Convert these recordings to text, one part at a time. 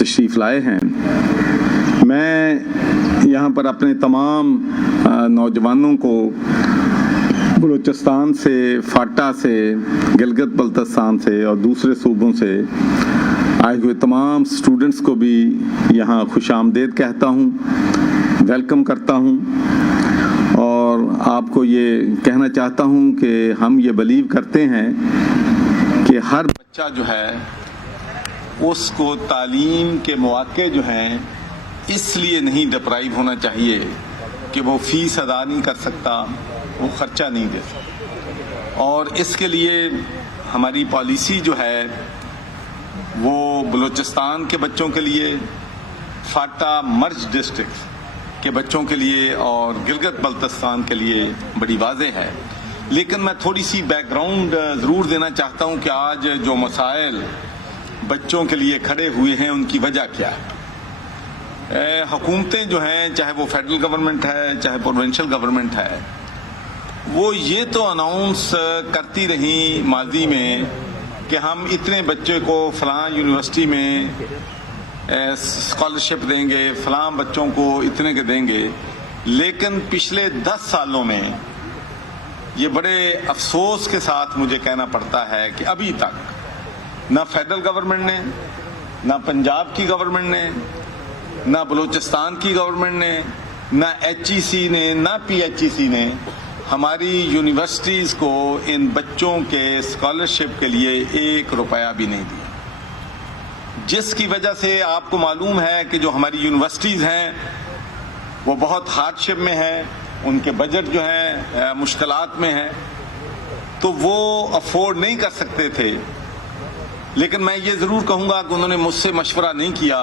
तशरीफ़ लाए हैं। मैं यहाँ पर अपने तमाम नौजवानों को बलूचिस्तान से, फाटा से, गिलगित बल्तिस्तान से और दूसरे सूबों से आए हुए तमाम स्टूडेंट्स को भी यहाँ खुशामदीद कहता हूँ, वेलकम करता हूँ। और आपको ये कहना चाहता हूँ कि हम ये बिलीव करते हैं कि हर बच्चा जो है उसको तालीम के मौके जो हैं इसलिए नहीं डिप्राइव होना चाहिए कि वो फ़ीस अदा नहीं कर सकता, वो ख़र्चा नहीं दे सकता। और इसके लिए हमारी पॉलिसी जो है वो बलूचिस्तान के बच्चों के लिए, फाटा मर्ज डिस्ट्रिक्ट के बच्चों के लिए और गिलगित बल्तिस्तान के लिए बड़ी वाज़ेह है। लेकिन मैं थोड़ी सी बैकग्राउंड ज़रूर देना चाहता हूँ कि आज जो मसाइल बच्चों के लिए खड़े हुए हैं उनकी वजह क्या है। हुकूमतें जो हैं, चाहे वो फेडरल गवर्नमेंट है चाहे प्रोविंशियल गवर्नमेंट है, वो ये तो अनाउंस करती रही माजी में कि हम इतने बच्चे को फ़लाँ यूनिवर्सिटी में स्कॉलरशिप देंगे, फ़लाँ बच्चों को इतने के देंगे। लेकिन पिछले 10 सालों में ये बड़े अफसोस के साथ मुझे कहना पड़ता है कि अभी तक ना फेडरल गवर्नमेंट ने, ना पंजाब की गवर्नमेंट ने, ना बलूचिस्तान की गवर्नमेंट ने, ना HEC ने, ना PHEC ने हमारी यूनिवर्सिटीज़ को इन बच्चों के स्कॉलरशिप के लिए 1 रुपया भी नहीं दिया। जिसकी वजह से आपको मालूम है कि जो हमारी यूनिवर्सिटीज़ हैं वो बहुत हार्डशिप में हैं, उनके बजट जो हैं मुश्किलात में हैं, तो वो अफोर्ड नहीं कर सकते थे। लेकिन मैं ये ज़रूर कहूँगा कि उन्होंने मुझसे मशवरा नहीं किया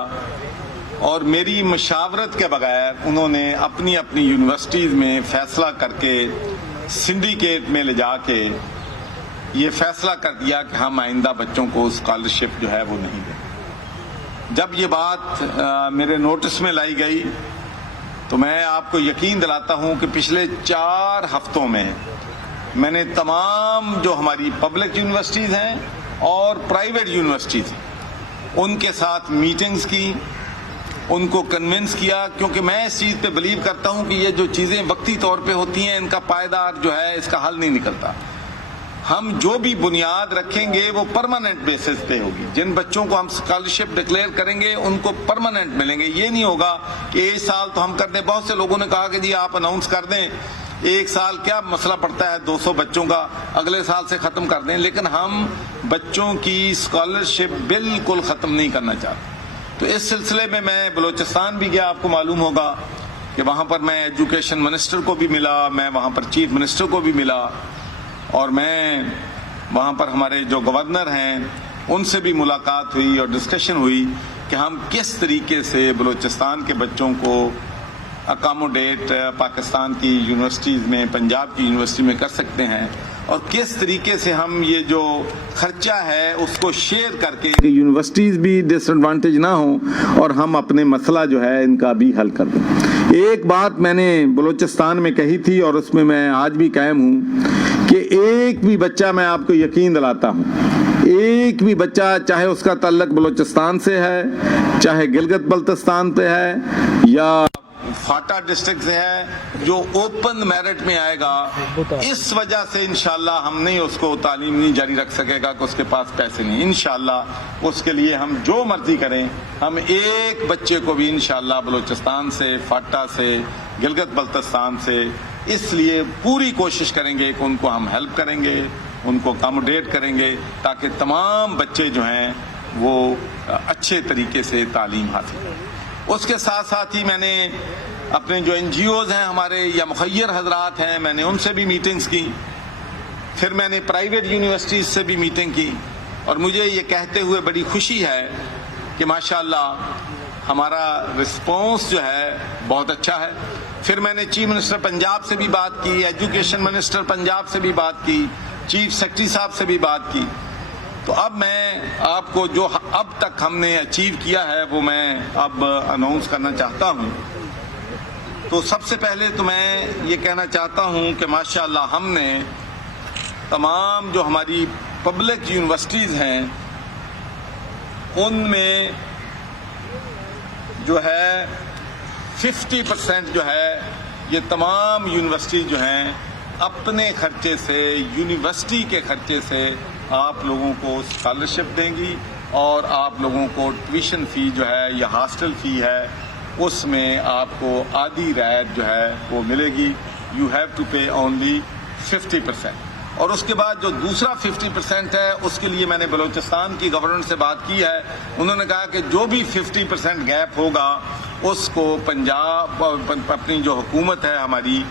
और मेरी मशावरत के बगैर उन्होंने अपनी अपनी यूनिवर्सिटीज़ में फ़ैसला करके सिंडिकेट में ले जाके ये फ़ैसला कर दिया कि हम आइंदा बच्चों को स्कॉलरशिप जो है वो नहीं दें। जब ये बात मेरे नोटिस में लाई गई तो मैं आपको यकीन दिलाता हूँ कि पिछले 4 हफ्तों में मैंने तमाम जो हमारी पब्लिक यूनिवर्सिटीज़ हैं और प्राइवेट यूनिवर्सिटीज़ उनके साथ मीटिंग्स की, उनको कन्विंस किया, क्योंकि मैं इस चीज़ पे बिलीव करता हूँ कि ये जो चीज़ें वक्ती तौर पे होती हैं इनका पायदार जो है इसका हल नहीं निकलता। हम जो भी बुनियाद रखेंगे वो परमानेंट बेसिस पे होगी। जिन बच्चों को हम स्कॉलरशिप डिक्लेयर करेंगे उनको परमानेंट मिलेंगे। ये नहीं होगा कि 1 साल तो हम कर दें। बहुत से लोगों ने कहा कि जी आप अनाउंस कर दें, 1 साल क्या मसला पड़ता है 200 बच्चों का, अगले साल से ख़त्म कर दें। लेकिन हम बच्चों की स्कॉलरशिप बिल्कुल ख़त्म नहीं करना चाहते। तो इस सिलसिले में मैं बलूचिस्तान भी गया। आपको मालूम होगा कि वहाँ पर मैं एजुकेशन मिनिस्टर को भी मिला, मैं वहाँ पर चीफ मिनिस्टर को भी मिला और मैं वहाँ पर हमारे जो गवर्नर हैं उनसे भी मुलाकात हुई और डिस्कशन हुई कि हम किस तरीके से बलूचिस्तान के बच्चों को अकोमोडेट पाकिस्तान की यूनिवर्सिटीज़ में, पंजाब की यूनिवर्सिटी में कर सकते हैं और किस तरीके से हम ये जो खर्चा है उसको शेयर करके यूनिवर्सिटीज़ भी डिसएडवांटेज ना हो और हम अपने मसला जो है इनका भी हल कर दें। एक बात मैंने बलूचिस्तान में कही थी और उसमें मैं आज भी कायम हूँ कि एक भी बच्चा, मैं आपको यकीन दिलाता हूँ, एक भी बच्चा चाहे उसका ताल्लुक बलूचिस्तान से है, चाहे गिलगित बल्तिस्तान पे है या फाटा डिस्ट्रिक्ट से है, जो ओपन मेरिट में आएगा, इस वजह से इंशाल्लाह हम नहीं उसको तालीम नहीं जारी रख सकेगा कि उसके पास पैसे नहीं। इंशाल्लाह उसके लिए हम जो मर्जी करें, हम एक बच्चे को भी इंशाल्लाह बलूचिस्तान से, फाटा से, गिलगित बल्तिस्तान से इसलिए पूरी कोशिश करेंगे कि उनको हम हेल्प करेंगे, उनको अकोमोडेट करेंगे ताकि तमाम बच्चे जो हैं वो अच्छे तरीके से तालीम हासिल करें। उसके साथ साथ ही मैंने अपने जो NGOs हैं हमारे या मुखय्यर हजरात हैं, मैंने उनसे भी मीटिंग्स की। फिर मैंने प्राइवेट यूनिवर्सिटीज़ से भी मीटिंग की और मुझे ये कहते हुए बड़ी खुशी है कि माशाअल्लाह हमारा रिस्पॉन्स जो है बहुत अच्छा है। फिर मैंने चीफ मिनिस्टर पंजाब से भी बात की, एजुकेशन मिनिस्टर पंजाब से भी बात की, चीफ सेक्रेटरी साहब से भी बात की। तो अब मैं आपको जो अब तक हमने अचीव किया है वो मैं अब अनाउंस करना चाहता हूँ। तो सबसे पहले तो मैं ये कहना चाहता हूँ कि माशाअल्लाह हमने तमाम जो हमारी पब्लिक यूनिवर्सिटीज़ हैं उनमें جو ہے 50% جو ہے یہ تمام یونیورسٹی جو ہیں اپنے خرچے سے، یونیورسٹی کے خرچے سے آپ لوگوں کو اسکالرشپ دیں گی، اور آپ لوگوں کو ٹیوشن فی جو ہے یا ہاسٹل فی ہے اس میں آپ کو آدھی رعایت جو ہے وہ ملے گی. You have to pay only 50%. اور اس کے بعد جو دوسرا 50% ہے اس کے لیے میں نے بلوچستان کی گورنمنٹ سے بات کی ہے. انہوں نے کہا کہ جو بھی 50% گیپ ہوگا اس کو پنجاب اپنی جو حکومت ہے ہماری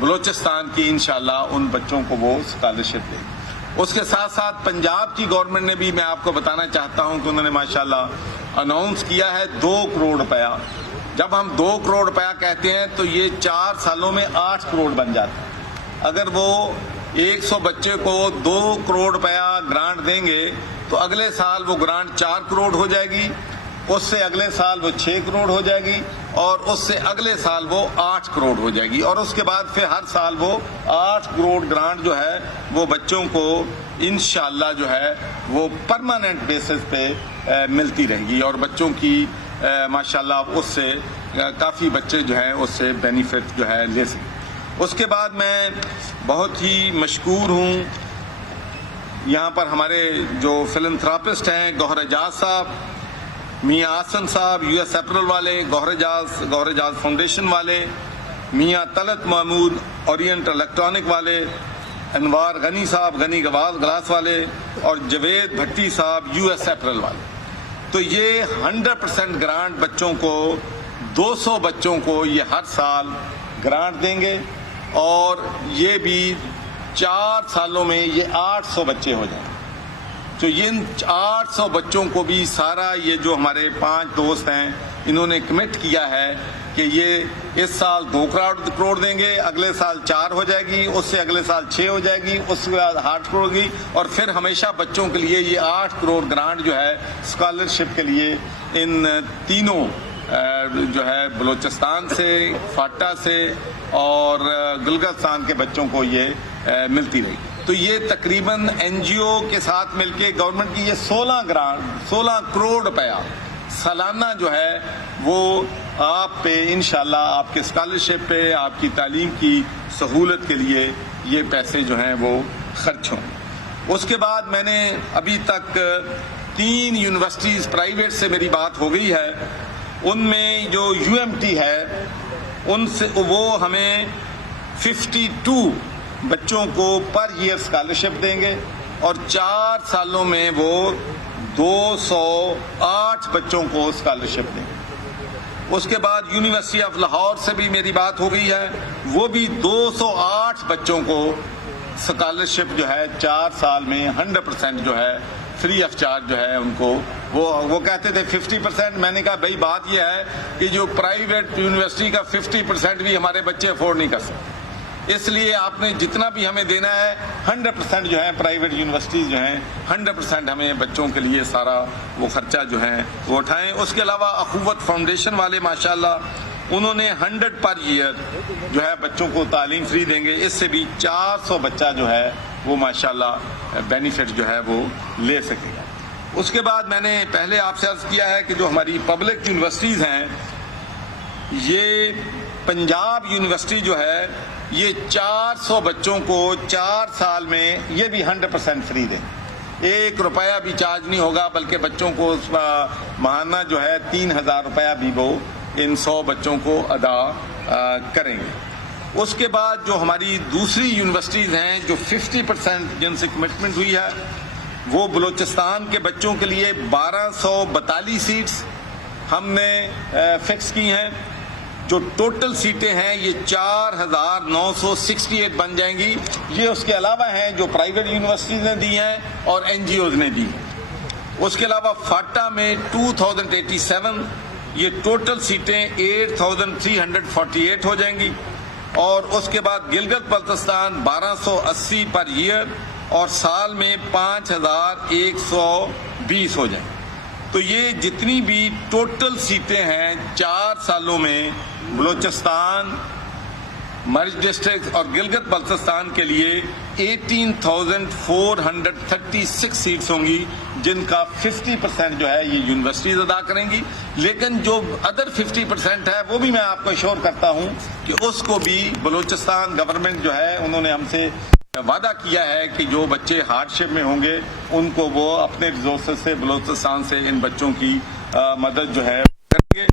بلوچستان کی انشاءاللہ ان بچوں کو وہ اسکالرشپ دے گی. اس کے ساتھ ساتھ پنجاب کی گورنمنٹ نے بھی میں آپ کو بتانا چاہتا ہوں کہ انہوں نے ماشاءاللہ اناؤنس کیا ہے 2 کروڑ روپیہ. جب ہم 2 کروڑ روپیہ کہتے ہیں تو یہ 4 سالوں میں 8 کروڑ بن جاتا ہے. اگر وہ 100 بچے کو 2 کروڑ روپیہ گرانٹ دیں گے تو اگلے سال وہ گرانٹ 4 کروڑ ہو جائے گی، اس سے اگلے سال وہ 6 کروڑ ہو جائے گی، اور اس سے اگلے سال وہ 8 کروڑ ہو جائے گی، اور اس کے بعد پھر ہر سال وہ 8 کروڑ گرانٹ جو ہے وہ بچوں کو انشاءاللہ جو ہے وہ پرماننٹ بیسس پہ ملتی رہے گی، اور بچوں کی ماشاءاللہ اس سے کافی بچے جو ہیں اس سے بینیفٹ جو ہے لے سکیں. اس کے بعد میں بہت ہی مشکور ہوں یہاں پر ہمارے جو فلنتھراپسٹ ہیں گوہر اعجاز صاحب، میاں آسن صاحب یو ایس اپریل والے، گوہر اعجاز فاؤنڈیشن والے، میاں طلعت محمود اورینٹ الیکٹرانک والے، انوار غنی صاحب غنی گلاس والے، اور جوید بھٹی صاحب یو ایس اپریل والے. تو یہ 100% گرانٹ بچوں کو 200 بچوں کو یہ ہر سال گرانٹ دیں گے، اور یہ بھی 4 سالوں میں یہ 800 بچے ہو جائیں. تو ان 800 بچوں کو بھی سارا یہ جو ہمارے 5 دوست ہیں انہوں نے کمٹ کیا ہے کہ یہ اس سال 2 کروڑ دیں گے، اگلے سال 4 ہو جائے گی، اس سے اگلے سال 6 ہو جائے گی، اس کے بعد 8 کروڑ ہوگی، اور پھر ہمیشہ بچوں کے لیے یہ 8 کروڑ گرانٹ جو ہے اسکالرشپ کے لیے ان تینوں جو ہے بلوچستان سے، فاٹا سے اور گلگستان کے بچوں کو یہ ملتی رہی. تو یہ تقریباً این جی او کے ساتھ مل کے گورنمنٹ کی یہ 16 کروڑ روپیہ سالانہ جو ہے وہ آپ پہ انشاءاللہ آپ کے اسکالرشپ پہ، آپ کی تعلیم کی سہولت کے لیے یہ پیسے جو ہیں وہ خرچ ہوں. اس کے بعد میں نے ابھی تک 3 یونیورسٹیز پرائیویٹ سے میری بات ہو گئی ہے. ان میں جو یو ایم ٹی ہے ان سے وہ ہمیں 52 بچوں کو پر ایئر اسکالرشپ دیں گے، اور 4 سالوں میں وہ 208 بچوں کو اسکالرشپ دیں گے. اس کے بعد یونیورسٹی آف لاہور سے بھی میری بات ہو گئی ہے، وہ بھی 208 بچوں کو اسکالرشپ جو ہے 4 سال میں 100% جو ہے فری آف چارج جو ہے ان کو وہ کہتے تھے 50%. میں نے کہا بھائی بات یہ ہے کہ جو پرائیویٹ یونیورسٹی کا 50% بھی ہمارے بچے افورڈ نہیں کر سکتے، اس لیے آپ نے جتنا بھی ہمیں دینا ہے 100% جو ہے پرائیویٹ یونیورسٹیز جو ہیں 100% ہمیں بچوں کے لیے سارا وہ خرچہ جو ہے وہ اٹھائیں. اس کے علاوہ اخوت فاؤنڈیشن والے ماشاءاللہ انہوں نے 100 پر ایئر جو ہے بچوں کو تعلیم فری دیں گے، اس سے بھی 400 بچہ جو ہے وہ ماشاءاللہ بینیفٹ جو ہے وہ لے سکے گا. اس کے بعد میں نے پہلے آپ سے عرض کیا ہے کہ جو ہماری پبلک یونیورسٹیز ہیں، یہ پنجاب یونیورسٹی جو ہے یہ 400 بچوں کو 4 سال میں یہ بھی 100% فری دیں. 1 روپیہ بھی چارج نہیں ہوگا، بلکہ بچوں کو ماہانہ جو ہے 3000 روپیہ بھی وہ ان 100 بچوں کو ادا کریں گے. اس کے بعد جو ہماری دوسری یونیورسٹیز ہیں جو 50% جن سے کمٹمنٹ ہوئی ہے، وہ بلوچستان کے بچوں کے لیے 1242 سیٹس ہم نے فکس کی ہیں. جو ٹوٹل سیٹیں ہیں یہ 4968 بن جائیں گی. یہ اس کے علاوہ ہیں جو پرائیویٹ یونیورسٹیز نے دی ہیں اور این جی اوز نے دی. اس کے علاوہ فاٹا میں 2087 یہ ٹوٹل سیٹیں 8348 ہو جائیں گی. اور اس کے بعد گلگت بلتستان 1280 پر ایئر اور سال میں 5120 ہو جائیں. تو یہ جتنی بھی ٹوٹل سیٹیں ہیں 4 سالوں میں بلوچستان، مرج ڈسٹرکٹ اور گلگت بلتستان کے لیے 18,436 सीट्स होंगी जिनका 50% जो है ये यूनिवर्सिटीज अदा करेंगी, लेकिन जो अदर 50% है वो भी मैं आपको अश्योर करता हूं कि उसको भी बलूचिस्तान गवर्नमेंट जो है उन्होंने हमसे वादा किया है कि जो बच्चे हार्डशिप में होंगे उनको वो अपने रिसोर्सेज से बलूचिस्तान से इन बच्चों की मदद जो है करेंगे।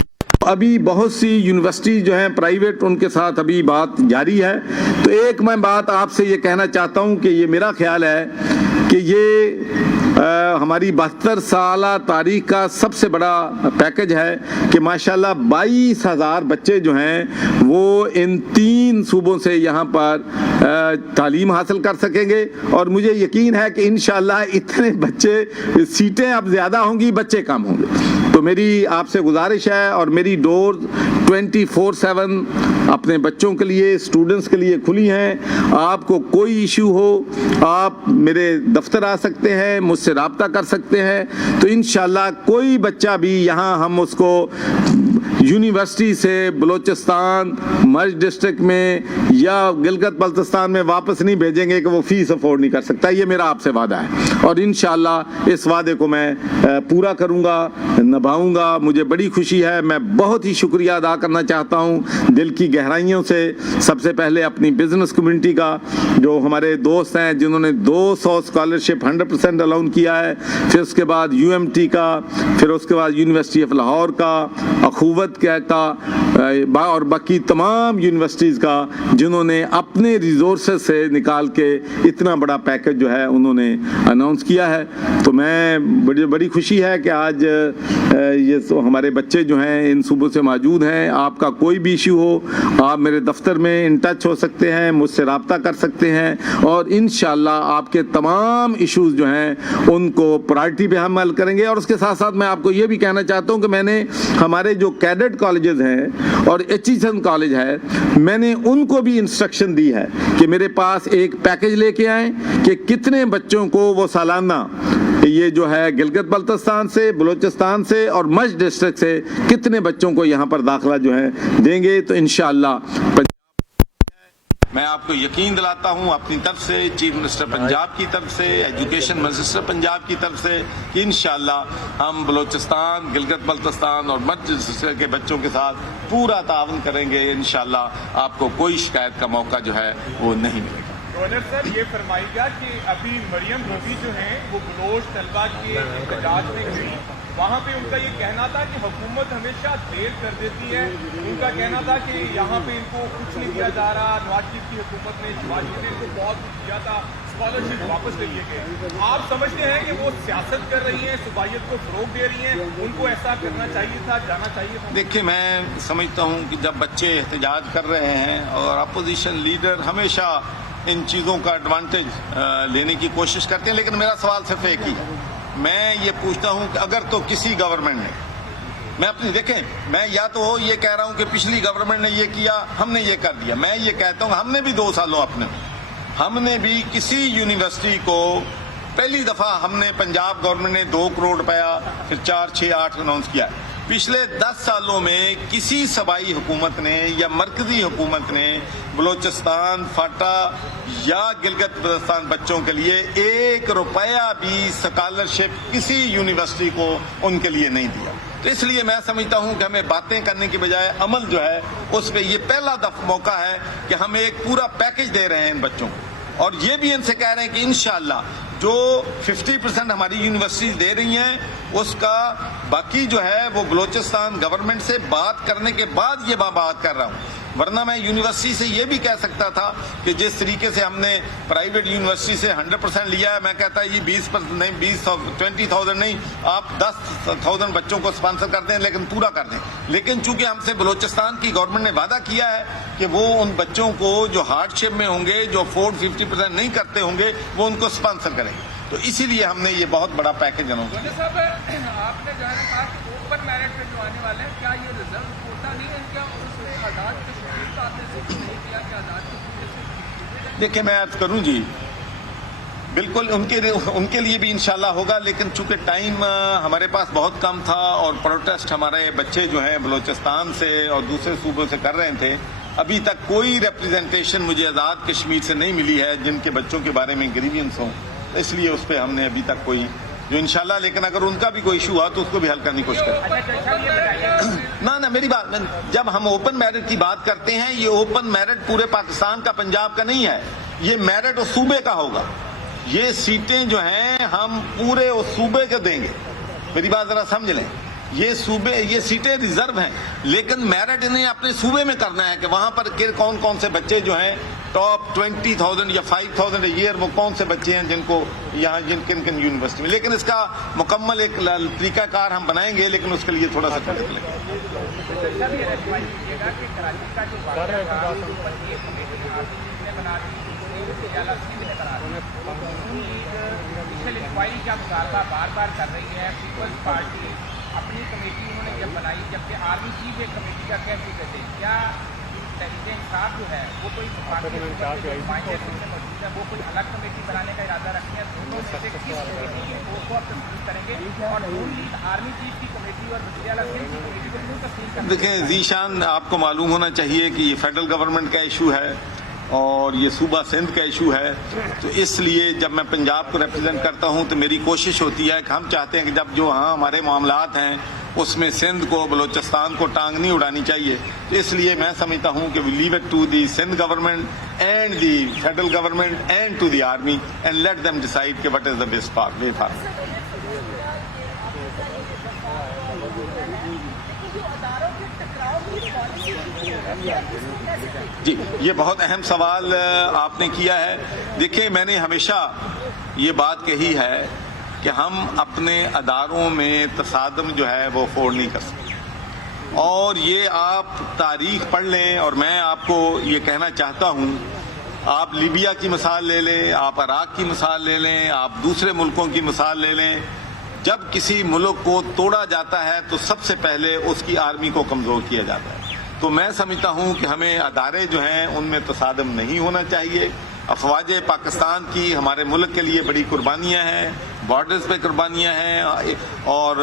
अभी बहुत सी यूनिवर्सिटी जो हैं प्राइवेट, उनके साथ अभी बात जारी है। तो एक मैं बात आपसे ये कहना चाहता हूँ कि ये मेरा ख्याल है कि ये हमारी 72 साला तारीख का सबसे बड़ा पैकेज है कि माशाल्लाह 22,000 बच्चे जो हैं वो इन 3 सूबों से यहाँ पर तालीम हासिल कर सकेंगे। और मुझे यकीन है कि इंशाल्लाह इतने बच्चे, सीटें अब ज़्यादा होंगी, बच्चे कम होंगे। तो मेरी आपसे गुजारिश है और मेरी डोर 24/7 अपने बच्चों के लिए, स्टूडेंट्स के लिए खुली हैं। आपको कोई इशू हो आप मेरे दफ्तर आ सकते हैं, मुझसे राब्ता कर सकते हैं। तो इंशाल्लाह कोई बच्चा भी यहाँ हम उसको यूनिवर्सिटी से बलूचिस्तान मर्ज डिस्ट्रिक्ट में या गिलगित बल्तिस्तान में वापस नहीं भेजेंगे कि वो फीस अफोर्ड नहीं कर सकता। ये मेरा आपसे वादा है और इंशाल्लाह इस वादे को मैं पूरा करूँगा, निभाऊंगा। मुझे बड़ी खुशी है। मैं बहुत ही शुक्रिया अदा करना चाहता हूँ दिल की गहराइयों से। सबसे पहले अपनी बिजनेस कम्युनिटी का, जो हमारे दोस्त हैं जिन्होंने 200 स्कॉलरशिप 100% अलाउन किया है, फिर उसके बाद UMT का, फिर उसके बाद यूनिवर्सिटी ऑफ लाहौर का, अखूवत का और बाकी तमाम यूनिवर्सिटीज़ का, जिन्होंने अपने रिसोर्सेज से निकाल के इतना बड़ा पैकेज जो है उन्होंने अनाउंस किया है। तो मैं बड़ी खुशी है कि आज ये हमारे बच्चे जो हैं इन सूबों से मौजूद हैं। आपका कोई भी इशू हो आप मेरे दफ्तर में इन टच हो सकते हैं, मुझसे राब्ता कर सकते हैं और इंशाल्लाह आपके तमाम इश्यूज जो हैं उनको प्रायोरिटी पे हम हल करेंगे। और उसके साथ साथ मैं आपको ये भी कहना चाहता हूँ कि मैंने हमारे जो कैडेट कॉलेजेस हैं और एचईसन कॉलेज है, मैंने उनको भी इंस्ट्रक्शन दी है कि मेरे पास एक पैकेज लेके आएँ कि कितने बच्चों को वो सालाना ये जो है गिलगित बल्तिस्तान से, बलूचिस्तान से और मर्ज डिस्ट्रिक्ट से कितने बच्चों को यहाँ पर दाखिला जो है देंगे। तो इंशाअल्लाह मैं आपको यकीन दिलाता हूँ अपनी तरफ से, चीफ मिनिस्टर पंजाब की तरफ से, एजुकेशन मिनिस्टर पंजाब की तरफ से, कि इंशाअल्लाह हम बलूचिस्तान, गिलगित बल्तिस्तान और मर्ज डिस्ट्रिक्ट के बच्चों के साथ पूरा ताउन करेंगे। इंशाअल्लाह आपको कोई शिकायत का मौका जो है वो नहीं मिलेगा। गवर्नर सर, ये फरमाइएगा कि अभी मरियम रवि जो हैं वो बलोच तलबा के एहतजाज में गई, वहाँ पे उनका ये कहना था कि हुकूमत हमेशा देर कर देती है। उनका कहना था कि यहाँ पे इनको कुछ नहीं दिया जा रहा, नवाज शरीफ की हुकूमत ने, शिवाजी ने इनको बहुत कुछ दिया था, स्कॉलरशिप वापस ले लिए गए। आप समझते हैं कि वो सियासत कर रही हैं, सूबाइयत को फरोग दे रही हैं, उनको ऐसा करना चाहिए था, जाना चाहिए था? देखिए, मैं समझता हूँ कि जब बच्चे एहतजाज कर रहे हैं और अपोजिशन लीडर हमेशा इन चीज़ों का एडवांटेज लेने की कोशिश करते हैं, लेकिन मेरा सवाल सिर्फ एक ही, मैं ये पूछता हूँ कि अगर तो किसी गवर्नमेंट ने, मैं अपनी देखें, मैं या तो ये कह रहा हूँ कि पिछली गवर्नमेंट ने ये किया, हमने ये कर दिया, मैं ये कहता हूँ हमने भी 2 सालों हमने भी किसी यूनिवर्सिटी को पहली दफ़ा हमने पंजाब गवर्नमेंट ने 2 करोड़ रुपया, फिर 4, 6, 8 अनाउंस किया। पिछले 10 सालों में किसी सूबाई हुकूमत ने या मरकजी हुकूमत ने बलूचिस्तान, फाटा या गिलगित बल्तिस्तान बच्चों के लिए 1 रुपया भी स्कॉलरशिप किसी यूनिवर्सिटी को उनके लिए नहीं दिया। तो इसलिए मैं समझता हूं कि हमें बातें करने की बजाय अमल जो है उस पर, ये पहला मौका है कि हम एक पूरा पैकेज दे रहे हैं इन बच्चों को, और ये भी इनसे कह रहे हैं कि इंशाअल्लाह जो 50% हमारी यूनिवर्सिटीज दे रही हैं उसका बाकी जो है वो बलूचिस्तान गवर्नमेंट से बात करने के बाद ये बात कर रहा हूँ। वरना मैं यूनिवर्सिटी से ये भी कह सकता था कि जिस तरीके से हमने प्राइवेट यूनिवर्सिटी से 100% लिया है, मैं कहता ये 20% नहीं, 20,000 नहीं, आप 10,000 बच्चों को स्पॉन्सर कर दें, लेकिन पूरा कर दें। लेकिन चूंकि हमसे बलूचिस्तान की गवर्नमेंट ने वादा किया है कि वो उन बच्चों को जो हार्डशिप में होंगे, जो अफोर्ड 50% नहीं करते होंगे, वो उनको स्पॉन्सर करेंगे। तो इसीलिए हमने ये बहुत बड़ा पैकेज अनाउंस किया। आपने जो है कहा कि ओपन मेरिट में जो आने वाले हैं, क्या ये रिजर्व कोटा नहीं है क्या? उसमें आजाद कश्मीर का आपने जिक्र नहीं किया कि आजाद कश्मीर? देखिए, मैं अर्ज करूं जी, बिल्कुल उनके लिए भी इंशाल्लाह होगा, लेकिन चूंकि टाइम हमारे पास बहुत कम था और प्रोटेस्ट हमारे बच्चे जो हैं बलूचिस्तान से और दूसरे सूबों से कर रहे थे, ابھی تک کوئی ریپرزنٹیشن مجھے آزاد کشمیر سے نہیں ملی ہے جن کے بچوں کے بارے میں گریوینس ہوں، اس لیے اس پہ ہم نے ابھی تک کوئی جو انشاءاللہ، لیکن اگر ان کا بھی کوئی ایشو ہوا تو اس کو بھی حل کرنے کی کوشش کریں۔ نہ میری بات، جب ہم اوپن میرٹ کی بات کرتے ہیں، یہ اوپن میرٹ پورے پاکستان کا، پنجاب کا نہیں ہے، یہ میرٹ اس صوبے کا ہوگا۔ یہ سیٹیں جو ہیں ہم پورے اس صوبے کو دیں گے، میری بات ذرا سمجھ لیں۔ یہ سیٹیں ریزرو ہیں، لیکن میرٹ انہیں اپنے صوبے میں کرنا ہے کہ وہاں پر کون کون سے بچے جو ہیں ٹاپ 20,000 یا 5,000 ایئر، وہ کون سے بچے ہیں جن کو یہاں کن کن یونیورسٹی میں، لیکن اس کا مکمل ایک طریقہ کار ہم بنائیں گے، لیکن اس کے لیے تھوڑا سا وقت لگے گا۔ بار بار کر رہی ہے پیپلز پارٹی اپنی کمیٹی انہوں نے جب بنائی، جبکہ آرمی چیف ایک کمیٹی کا کہہ چکے تھے، کیا تحریک انصاف جو ہے وہ کوئی موجود ہے، وہ کوئی الگ کمیٹی بنانے کا ارادہ رکھتے ہیں؟ دونوں میں سے کس کمیٹی ہے وہ آپ تسلیم کریں گے؟ اور نون لیگ آرمی چیف کی کمیٹی اور وزیر اعلیٰ سندھ کی کمیٹی کو کیوں تسلیم کریں گے؟ دیکھیں ذیشان، آپ کو معلوم ہونا چاہیے کہ یہ فیڈرل گورنمنٹ کا ایشو ہے اور یہ صوبہ سندھ کا ایشو ہے، تو اس لیے جب میں پنجاب کو ریپرزینٹ کرتا ہوں تو میری کوشش ہوتی ہے کہ ہم چاہتے ہیں کہ جب جو ہمارے معاملات ہیں اس میں سندھ کو، بلوچستان کو ٹانگ نہیں اڑانی چاہیے، تو اس لیے میں سمجھتا ہوں کہ we leave it to the Sindh government and the federal government and to the army and let them decide کہ what is the best way forward. جی، یہ بہت اہم سوال آپ نے کیا ہے۔ دیکھیں، میں نے ہمیشہ یہ بات کہی ہے کہ ہم اپنے اداروں میں تصادم جو ہے وہ افورڈ نہیں کر سکتے، اور یہ آپ تاریخ پڑھ لیں، اور میں آپ کو یہ کہنا چاہتا ہوں، آپ لیبیا کی مثال لے لیں، آپ عراق کی مثال لے لیں، آپ دوسرے ملکوں کی مثال لے لیں، جب کسی ملک کو توڑا جاتا ہے تو سب سے پہلے اس کی آرمی کو کمزور کیا جاتا ہے۔ تو میں سمجھتا ہوں کہ ہمیں ادارے جو ہیں ان میں تصادم نہیں ہونا چاہیے۔ افواج پاکستان کی ہمارے ملک کے لیے بڑی قربانیاں ہیں، بارڈرز پہ قربانیاں ہیں، اور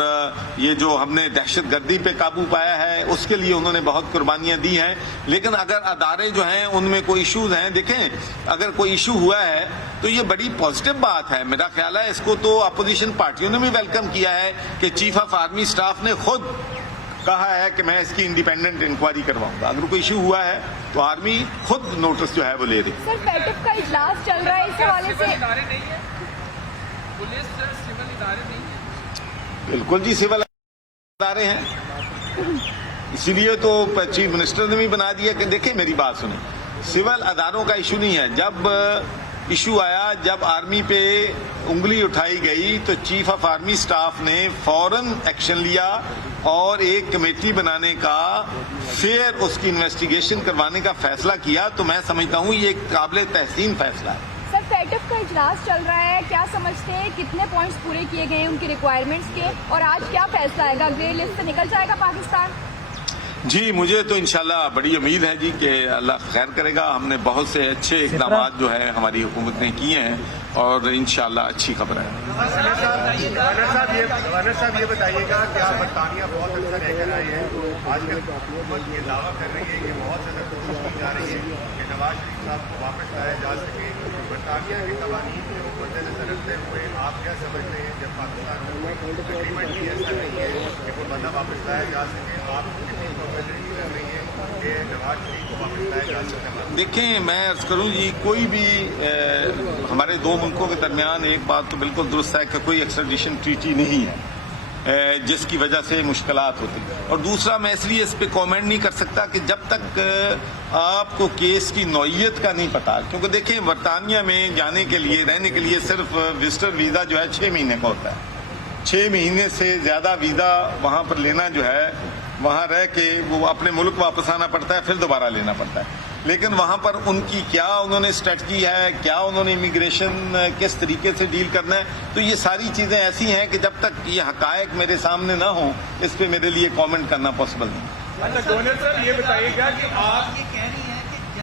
یہ جو ہم نے دہشت گردی پہ قابو پایا ہے اس کے لیے انہوں نے بہت قربانیاں دی ہیں۔ لیکن اگر ادارے جو ہیں ان میں کوئی ایشوز ہیں، دیکھیں اگر کوئی ایشو ہوا ہے تو یہ بڑی پازیٹیو بات ہے، میرا خیال ہے اس کو تو اپوزیشن پارٹیوں نے بھی ویلکم کیا ہے کہ چیف آف آرمی اسٹاف نے خود کہا ہے کہ میں اس کی انڈیپینڈنٹ انکوائری کرواؤں گا۔ اگر کوئی ایشو ہوا ہے تو آرمی خود نوٹس جو ہے وہ لے رہی۔ سر، پیٹف کا اجلاس چل رہا ہے، اس حوالے سے ادارے نہیں ہے، پولیس سول ادارے نہیں ہے۔ بالکل جی، سول ادارے ہیں، اسی لیے تو چیف منسٹر نے بھی بنا دیا کہ دیکھیں میری بات سنیں، سول اداروں کا ایشو نہیں ہے۔ جب ایشو آیا، جب آرمی پہ انگلی اٹھائی گئی تو چیف آف آرمی اسٹاف نے فوراً ایکشن لیا اور ایک کمیٹی بنانے کا، پھر اس کی انویسٹیگیشن کروانے کا فیصلہ کیا۔ تو میں سمجھتا ہوں یہ ایک قابل تحسین فیصلہ ہے۔ سر، پیٹف کا اجلاس چل رہا ہے، کیا سمجھتے ہیں کتنے پوائنٹس پورے کیے گئے ہیں ان کی ریکوائرمنٹس کے، اور آج کیا فیصلہ آئے گا؟ گرے لسٹ سے نکل جائے گا پاکستان؟ جی، مجھے تو انشاءاللہ بڑی امید ہے جی کہ اللہ خیر کرے گا۔ ہم نے بہت سے اچھے اقدامات جو ہے ہماری حکومت نے کیے ہیں، اور انشاءاللہ اچھی خبر ہے۔ گورنر صاحب یہ بتائیے گا کہ آپ برطانیہ بہت اچھا رہ کر آئے ہیں، آج کل حکومت یہ دعویٰ کر رہی ہے کہ بہت زیادہ کوشش کی جا رہی ہے کہ نواز شریف صاحب کو واپس لایا جا سکے۔ برطانیہ کے قوانین کو مد نظر رکھتے ہوئے آپ کیا سمجھتے ہیں جب پاکستان میں اگریمنٹ بھی ایسا نہیں ہے کہ وہ بندہ واپس لایا جا سکے، آپ کتنی پروبیبلٹی کر رہی ہے کہ نواز شریف کو واپس لایا جا سکے؟ دیکھیں، میں عرض کروں جی، کوئی بھی ہمارے دو ملکوں کے درمیان ایک بات تو بالکل درست ہے کہ کوئی ایکسٹریڈیشن ٹریٹی نہیں ہے جس کی وجہ سے مشکلات ہوتی، اور دوسرا میں اس لیے اس پہ کامنٹ نہیں کر سکتا کہ جب تک آپ کو کیس کی نوعیت کا نہیں پتا، کیونکہ دیکھیں برطانیہ میں جانے کے لیے، رہنے کے لیے صرف وزٹر ویزا جو ہے 6 مہینے کا ہوتا ہے۔ 6 مہینے سے زیادہ ویزا وہاں پر لینا جو ہے، وہاں رہ کے وہ اپنے ملک واپس آنا پڑتا ہے، پھر دوبارہ لینا پڑتا ہے۔ لیکن وہاں پر ان کی کیا انہوں نے اسٹریٹجی ہے، کیا انہوں نے امیگریشن کس طریقے سے ڈیل کرنا ہے، تو یہ ساری چیزیں ایسی ہیں کہ جب تک یہ حقائق میرے سامنے نہ ہوں اس پہ میرے لیے کامنٹ کرنا پاسبل نہیں۔ اچھا گورنر صاحب یہ بتائیے گا کہ آپ